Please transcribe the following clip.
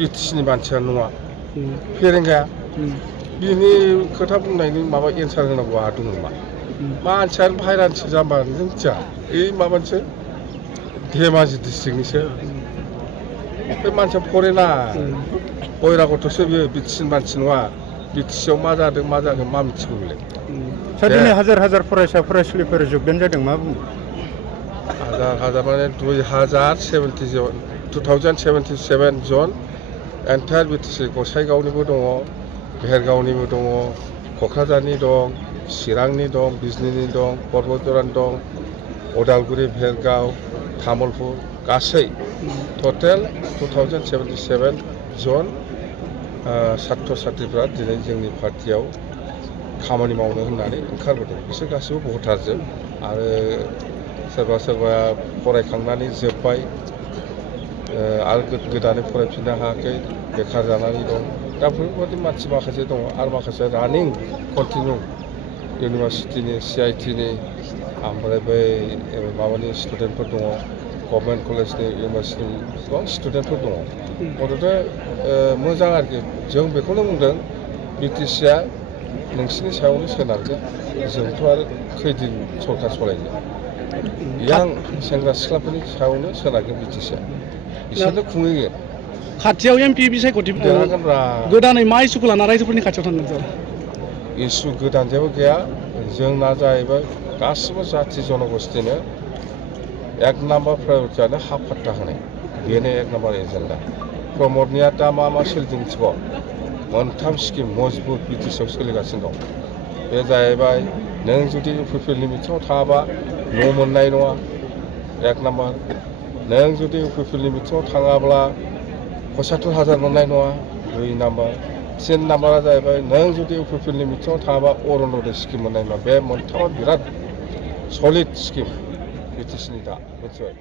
BTCनि मानसिया नङा फेरेंगाया बिनि खोथा बुंनायनि माबा एन्सार होनांगौ आहा दङ मा मानसियानो बाहेरानिसो जाम्बानो जों मिथिया ओइ माबानिसो धेमाजि डिस्ट्रिक्टनिसो बे मानसिया फरेना बयरागत'सो बियो BTCनि मानसि नङा BTCआव मा जादों मा जागोन मा मिथिगौ बेलाय दिनै हाजार हाजार फरायसा फरायसुलिफोर जगदान जादों मा बुङो हाजार माने 2077 जन एन्टायार BTC गसाइगावनिबो दङ भेरगावनिबो दङ क'क्राझारनि दं चिरांनि दं बिजनीनि दं बरबदरानि दं उदालगुरि भेरगाव तामुलपुर गासै टटेल 2077 जन सात्र साथ्रिफ्रा दिनै जोंनि पार्टियाव खामानि मावनो होननानै ओंखारबोदों बिसोर गासैबो भटारजों आरो सोरबा सोरबा फरायखांनानै जोब्बाय आरो गोदानै फरायफिननो हायाखै बेखार जानानै दं दा बेफोरबायदि मानसि माखासे दङ आरो माखासे रानिं कन्टिनिउ इउनिभार्सिटिनि CITनि ओमफ्राय बै माबानि स्टुडेन्टफोर दङ गभर्नमेन्ट कलेजनि इउनिभार्सिटिनि गोबां स्टुडेन्टफोर दङ मथथे मोजां आरोखि जों बेखौनो बुंदों BTCआ नोंसिनि सायावनो सोनारगोन जोंथ' आरो खैदिन सरकार सालायनो यां सेंग्रा सिख्लाफोरनि सायावनो सोनारगोन BTCआ बिसोरनो खुंहैगोन खाथियाव MP बिसायख'थि गोदानै मा इसुखौ लाना रायजोफोरनि खाथियाव थांगोन सार इसु गोदान जेबो गैया जोंना जाहैबाय गासिबो जाथि जनगोष्ठीनो एक नाम्बार प्रायरिटियानो हा फाट्टा होनाय बेनो एक नाम्बार एजेन्डा प्रमदनिया दा मा सोलिदों मिथिगौ मोनथाम स्किम मजबुत BTCआव सोलिगासिनो दं बे जाहैबाय नों जुदि UPPLनि मिथिङाव थाङाबा न' मोननाय नङा एक नाम्बार नों जुदि UPPLनि मिथिङाव थाङाब्ला 75,000 मोननाय नङा 2 नाम्बार 3 नाम्बारा जाहैबाय नों जुदि UPPLनि मिथिङाव थाङाबा अरुण'दय स्किम मोननाय नङा बे मोनथामा बिराद सलिड स्किम BTCनि दा मिथिबाय